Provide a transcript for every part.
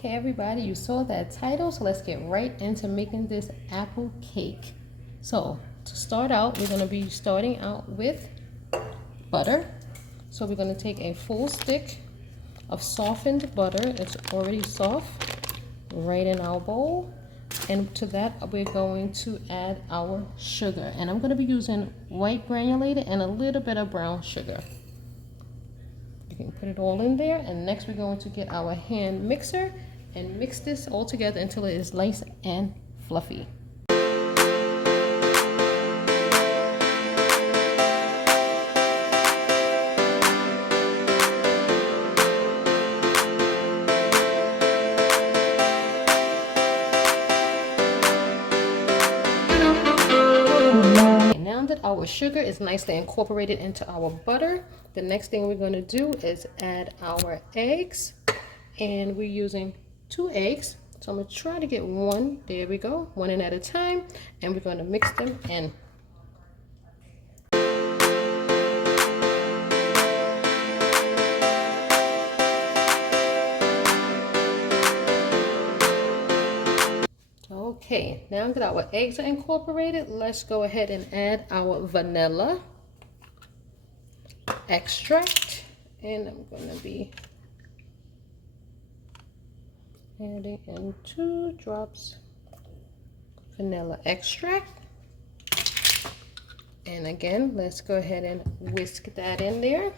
Okay, everybody, you saw that title, so let's get right into making this apple cake. So to start out, we're going to be starting out with butter. So we're going to take a full stick of softened butter. It's already soft, right in our bowl. And to that, we're going to add our sugar. And I'm going to be using white granulated and a little bit of brown sugar. You can put it all in there, and next we're going to get our hand mixer and mix this all together until it is nice and fluffy. Now that our sugar is nicely incorporated into our butter, the next thing we're going to do is add our eggs, and we're using 2 eggs. So I'm going to try to get one. There we go, one in at a time, and we're going to mix them in. Okay, now that our eggs are incorporated, let's go ahead and add our vanilla extract, and I'm going to be adding in 2 drops vanilla extract. And again, let's go ahead and whisk that in there.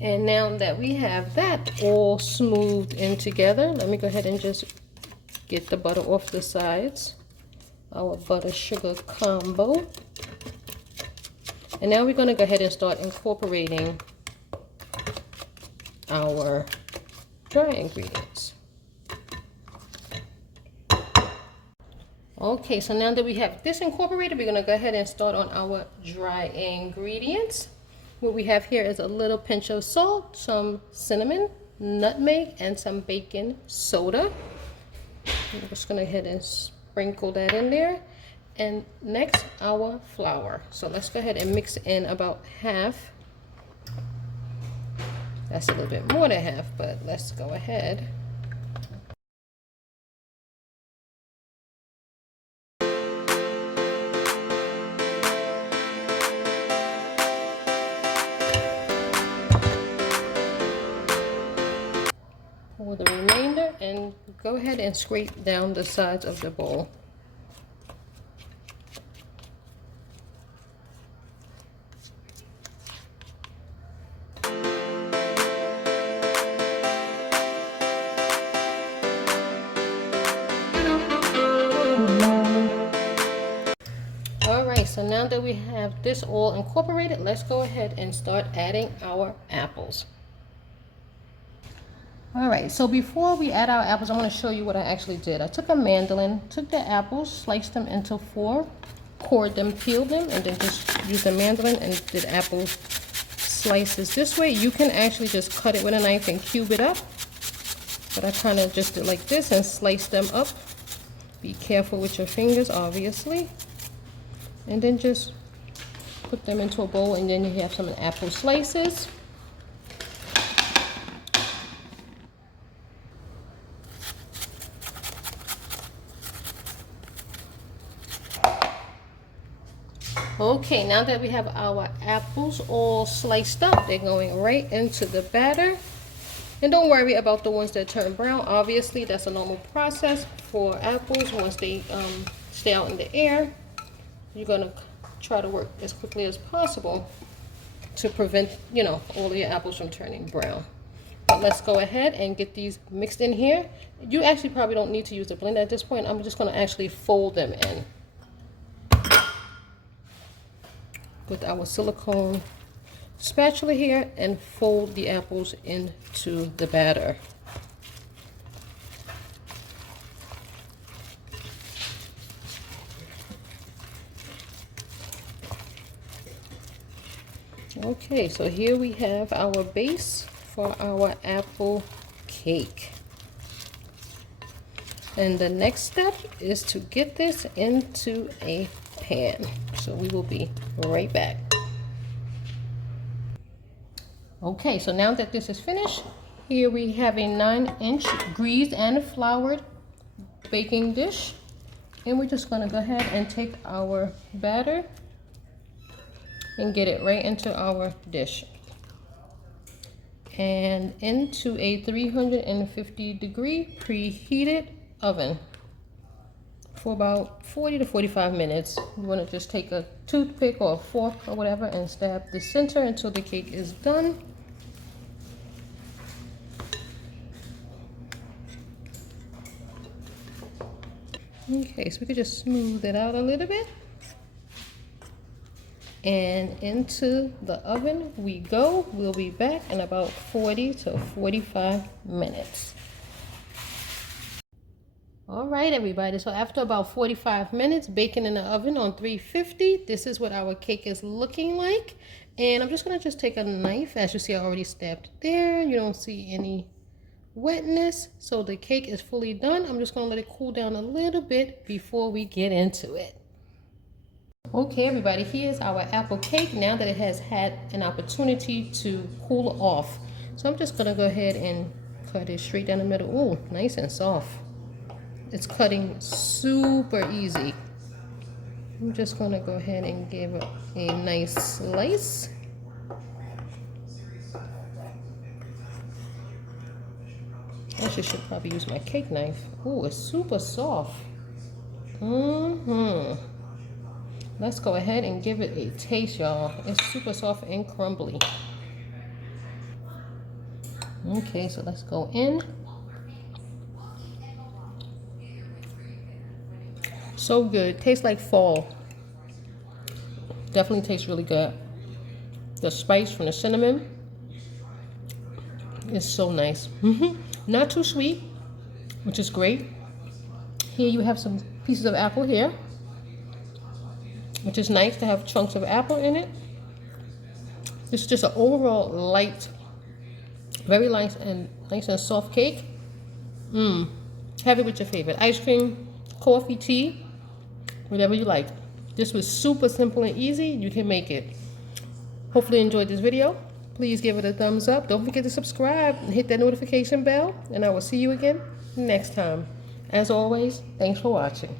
And now that we have that all smoothed in together, let me go ahead and just get the butter off the sides. Our butter sugar combo. And now we're going to go ahead and start incorporating our dry ingredients. Okay, so now that we have this incorporated, we're going to go ahead and start on our dry ingredients. What we have here is a little pinch of salt, some cinnamon, nutmeg, and some baking soda. I'm just going to go ahead and sprinkle that in there. And next, our flour. So let's go ahead and mix in about half. That's a little bit more than half, but let's go ahead. Pour the remainder and go ahead and scrape down the sides of the bowl. Alright, so now that we have this all incorporated, let's go ahead and start adding our apples. Alright, so before we add our apples, I want to show you what I actually did. I took a mandolin, took the apples, sliced them into 4, cored them, peeled them, and then just used the mandolin and did apple slices this way. You can actually just cut it with a knife and cube it up, but I kind of just did like this and sliced them up. Be careful with your fingers, obviously. And then just put them into a bowl, and then you have some apple slices. Okay, now that we have our apples all sliced up, they're going right into the batter. And don't worry about the ones that turn brown. Obviously, that's a normal process for apples. Once they stay out in the air, you're going to try to work as quickly as possible to prevent, all of your apples from turning brown. But let's go ahead and get these mixed in here. You actually probably don't need to use the blender at this point. I'm just going to actually fold them in with our silicone spatula here and fold the apples into the batter. Okay, so here we have our base for our apple cake. And the next step is to get this into a pan. So we will be right back. Okay, so now that this is finished, here we have a 9-inch greased and floured baking dish. And we're just gonna go ahead and take our batter and get it right into our dish. And into a 350-degree preheated oven for about 40 to 45 minutes. You want to just take a toothpick or a fork or whatever and stab the center until the cake is done. Okay, so we could just smooth it out a little bit. And into the oven we go. We'll be back in about 40 to 45 minutes. All right, everybody, so after about 45 minutes baking in the oven on 350, this is what our cake is looking like. And I'm just gonna take a knife. As you see, I already stabbed it there. You don't see any wetness, so the cake is fully done. I'm just gonna let it cool down a little bit before we get into it. Okay, everybody, here's our apple cake now that it has had an opportunity to cool off. So I'm just gonna go ahead and cut it straight down the middle. Ooh, nice and soft. It's cutting super easy. I'm just gonna go ahead and give it a nice slice. Actually, should probably use my cake knife. Ooh, it's super soft. Let's go ahead and give it a taste, y'all. It's super soft and crumbly. Okay, so let's go in. So good. Tastes like fall. Definitely tastes really good. The spice from the cinnamon is so nice. Not too sweet, which is great. Here you have some pieces of apple here, which is nice to have chunks of apple in it. This is just an overall light, very nice and soft cake. Have it with your favorite ice cream, coffee, tea, whatever you like. This was super simple and easy. You can make it. Hopefully you enjoyed this video. Please give it a thumbs up. Don't forget to subscribe and hit that notification bell. And I will see you again next time. As always, thanks for watching.